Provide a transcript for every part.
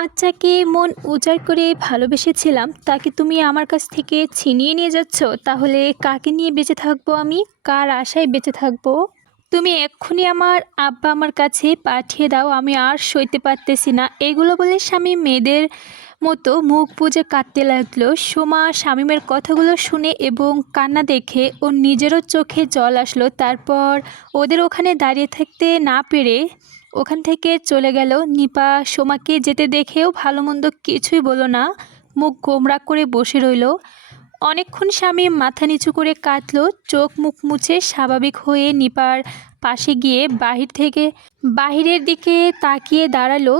আজ যাকে মন উজাড় করে ভালোবেসেছিলাম তাকে তুমি আমার কাছ থেকে ছিনিয়ে নিয়ে যাচ্ছ। তাহলে কাকে নিয়ে বেঁচে থাকবো আমি? কার আশায় বেঁচে থাকবো? তুমি এক্ষুনি আমার আব্বা আমার কাছে পাঠিয়ে দাও, আমি আর সইতে পারতেছি না। এগুলো বলে স্বামী মেয়েদের মতো মুখ বুজে কাঁদতে লাগলো। সোমা শামীমের কথাগুলো শুনে এবং কান্না দেখে ওর নিজেরও চোখে জল আসলো। তারপর ওদের ওখানে দাঁড়িয়ে থাকতে না পেরে ওখান থেকে চলে গেল। নিপা সোমাকে যেতে দেখেও ভালো মন্দ কিছুই বলল না, মুখ গোমড়া করে বসে রইল। অনেকক্ষণ স্বামী মাথা নিচু করে কাঁদলো, চোখ মুখ মুছে স্বাভাবিক হয়ে নিপার পাশে গিয়ে বাহিরের দিকে তাকিয়ে দাঁড়ালো।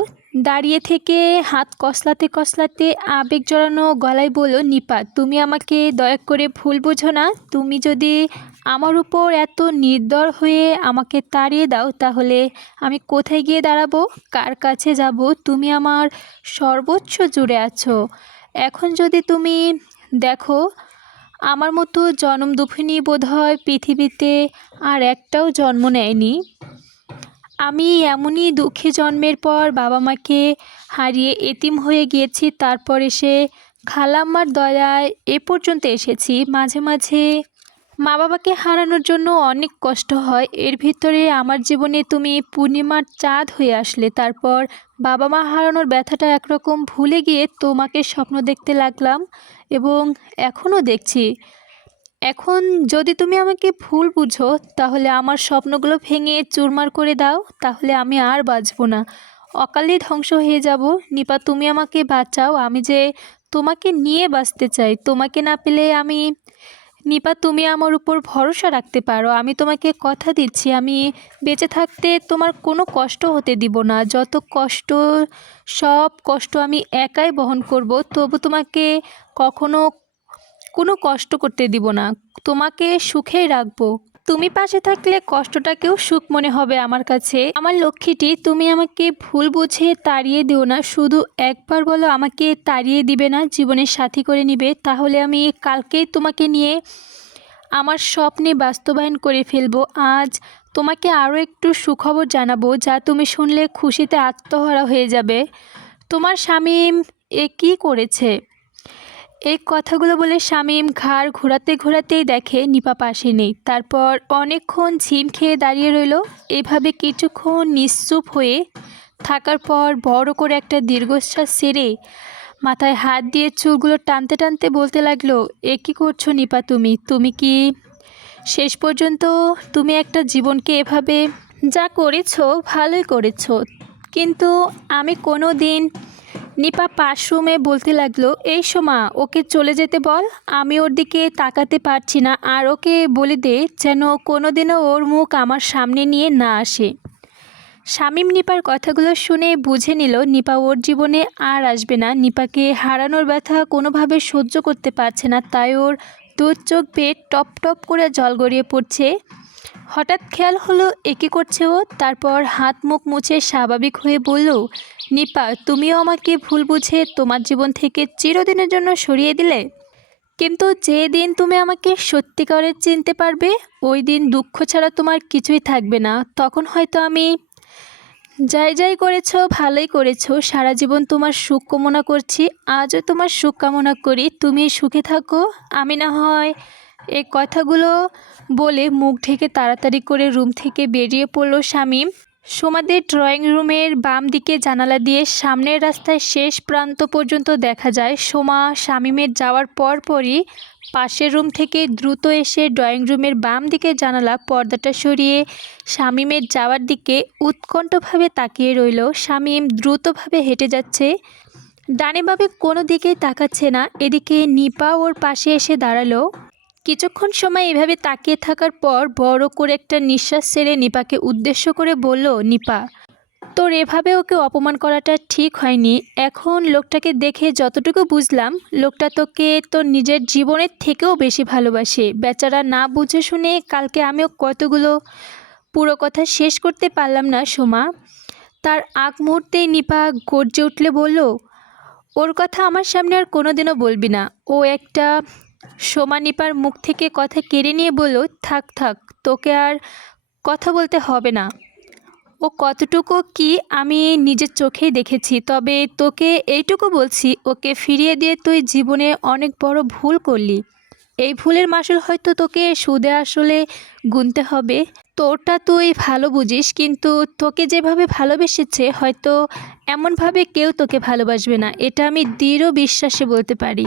দাঁড়িয়ে থেকে হাত কসলাতে কসলাতে আবেগ জড়ানো গলায় বলল, নিপা তুমি আমাকে দয়া করে ভুল বোঝো না। তুমি যদি আমার উপর এত নির্দয় হয়ে আমাকে তাড়িয়ে দাও তাহলে আমি কোথায় গিয়ে দাঁড়াবো, কার কাছে যাব? তুমি আমার সর্বোচ্চ জুড়ে আছো। এখন যদি তুমি দেখো, আমার মতো জনম দুঃখিনী বোধহয় পৃথিবীতে আর একটাও জন্ম নেয়নি। আমি এমনই দুঃখে জন্মের পর বাবা মাকে হারিয়ে এতিম হয়ে গিয়েছি, তারপর এসে খালাম্মার দয়ায় এ পর্যন্ত এসেছি। মাঝে মাঝে মা বাবাকে হারানোর জন্য অনেক কষ্ট হয়, এর ভিতরে আমার জীবনে তুমি পূর্ণিমার চাঁদ হয়ে আসলে। তারপর বাবা মা হারানোর ব্যথাটা একরকম ভুলে গিয়ে তোমাকে স্বপ্ন দেখতে লাগলাম এবং এখনও দেখছি। এখন যদি তুমি আমাকে ভুল বুঝো তাহলে আমার স্বপ্নগুলো ভেঙে চুরমার করে দাও, তাহলে আমি আর বাঁচবো না, অকালে ধ্বংস হয়ে যাব। নিপা তুমি আমাকে বাঁচাও, আমি যে তোমাকে নিয়ে বাঁচতে চাই। তোমাকে না পেলে আমি, নিপা তুমি আমার উপর ভরসা রাখতে পারো। আমি তোমাকে কথা দিচ্ছি, আমি বেঁচে থাকতে তোমার কোনো কষ্ট হতে দিব না। যত কষ্ট, সব কষ্ট আমি একাই বহন করব, তবু তোমাকে কখনো কোনো কষ্ট করতে দিব না, তোমাকে সুখেই রাখবো। তুমি পাশে থাকলে কষ্টটাকেও সুখ মনে হবে আমার কাছে। আমার লক্ষ্মীটি, তুমি আমাকে ভুল বুঝে তাড়িয়ে দিও না। শুধু একবার বলো আমাকে তাড়িয়ে দিবে না, জীবনের সাথী করে নিবে। তাহলে আমি কালকেই তোমাকে নিয়ে আমার স্বপ্নে বাস্তবায়ন করে ফেলবো। আজ তোমাকে আরও একটু সুখবর জানাবো, যা তুমি শুনলে খুশিতে আত্মহারা হয়ে যাবে। তোমার স্বামী এ কী করেছে? এই কথাগুলো বলে শামীম ঘাড় ঘোরাতে ঘোরাতেই দেখে নিপা পাশে নেই। তারপর অনেকক্ষণ ঝিম খেয়ে দাঁড়িয়ে রইল। এভাবে কিছুক্ষণ নিশ্চুপ হয়ে থাকার পর বড় করে একটা দীর্ঘশ্বাস ছেড়ে মাথায় হাত দিয়ে চুলগুলো টানতে টানতে বলতে লাগলো, এ কী করছো নিপা? তুমি কি শেষ পর্যন্ত তুমি একটা জীবনকে এভাবে, যা করেছো ভালোই করেছো, কিন্তু আমি কোনো দিন, নিপা পাশরুমে বলতে লাগলো, এই সোমা ওকে চলে যেতে বল, আমি ওর দিকে তাকাতে পারছি না। আর ওকে বলে দে যেন কোনোদিনও ওর মুখ আমার সামনে নিয়ে না আসে। শামীম নিপার কথাগুলো শুনে বুঝে নিল নিপা ওর জীবনে আর আসবে না। নিপাকে হারানোর ব্যথা কোনোভাবে সহ্য করতে পারছে না, তাই ওর দু চোখ বেয়ে টপ টপ করে জল গড়িয়ে পড়ছে। হঠাৎ খেয়াল হলো এ কী করছে ও। তারপর হাত মুখ মুছে স্বাভাবিক হয়ে বলল, নিপা তুমিও আমাকে ভুল বুঝে তোমার জীবন থেকে চিরদিনের জন্য সরিয়ে দিলে, কিন্তু যে দিন তুমি আমাকে সত্যিকারের চিনতে পারবে ওই দিন দুঃখ ছাড়া তোমার কিছুই থাকবে না। তখন হয়তো আমি, যাই যাই করেছো ভালোই করেছো, সারা জীবন তোমার সুখ কামনা করছি, আজও তোমার সুখ কামনা করি, তুমি সুখে থাকো। আমি না হয়, এই কথাগুলো বলে মুখ ঢেকে তাড়াতাড়ি করে রুম থেকে বেরিয়ে পড়ল শামীম। সোমাদের ড্রয়িং রুমের বাম দিকে জানালা দিয়ে সামনের রাস্তায় শেষ প্রান্ত পর্যন্ত দেখা যায়। সোমা শামীমের যাওয়ার পরপরই পাশের রুম থেকে দ্রুত এসে ড্রয়িং রুমের বাম দিকে জানালা পর্দাটা সরিয়ে শামীমের যাওয়ার দিকে উৎকণ্ঠভাবে তাকিয়ে রইল। শামীম দ্রুতভাবে হেঁটে যাচ্ছে, ডানে বামে কোনো দিকেই তাকাচ্ছে না। এদিকে নিপা ওর পাশে এসে দাঁড়ালো। কিছুক্ষণ সময় এভাবে তাকিয়ে থাকার পর বড় করে একটা নিঃশ্বাস ছেড়ে নিপাকে উদ্দেশ্য করে বলল, নিপা তোর এভাবে ওকে অপমান করাটা ঠিক হয়নি। এখন লোকটাকে দেখে যতটুকু বুঝলাম, লোকটা তোকে তোর নিজের জীবনের থেকেও বেশি ভালোবাসে। বেচারা না বুঝে শুনে কালকে আমিও কতগুলো, পুরো কথা শেষ করতে পারলাম না সোমা। তার আগ মুহূর্তেই নিপা গর্জে উঠলে বলল, ওর কথা আমার সামনে আর কোনোদিনও বলবি না। ও একটা, সোমা নিপার মুখ থেকে কথা কেড়ে নিয়ে বলল, থাক থাক তোকে আর কথা বলতে হবে না, ও কতটুকু কি আমি নিজের চোখেই দেখেছি। তবে তোকে এইটুকু বলছি, ওকে ফিরিয়ে দিয়ে তুই জীবনে অনেক বড় ভুল করলি। এই ভুলের মাসুল হয়তো তোকে সুদে আসলে গুনতে হবে। তোরটা তুই ভালো বুঝিস, কিন্তু তোকে যেভাবে ভালোবেসেছে হয়তো এমনভাবে কেউ তোকে ভালোবাসবে না, এটা আমি দৃঢ় বিশ্বাসে বলতে পারি।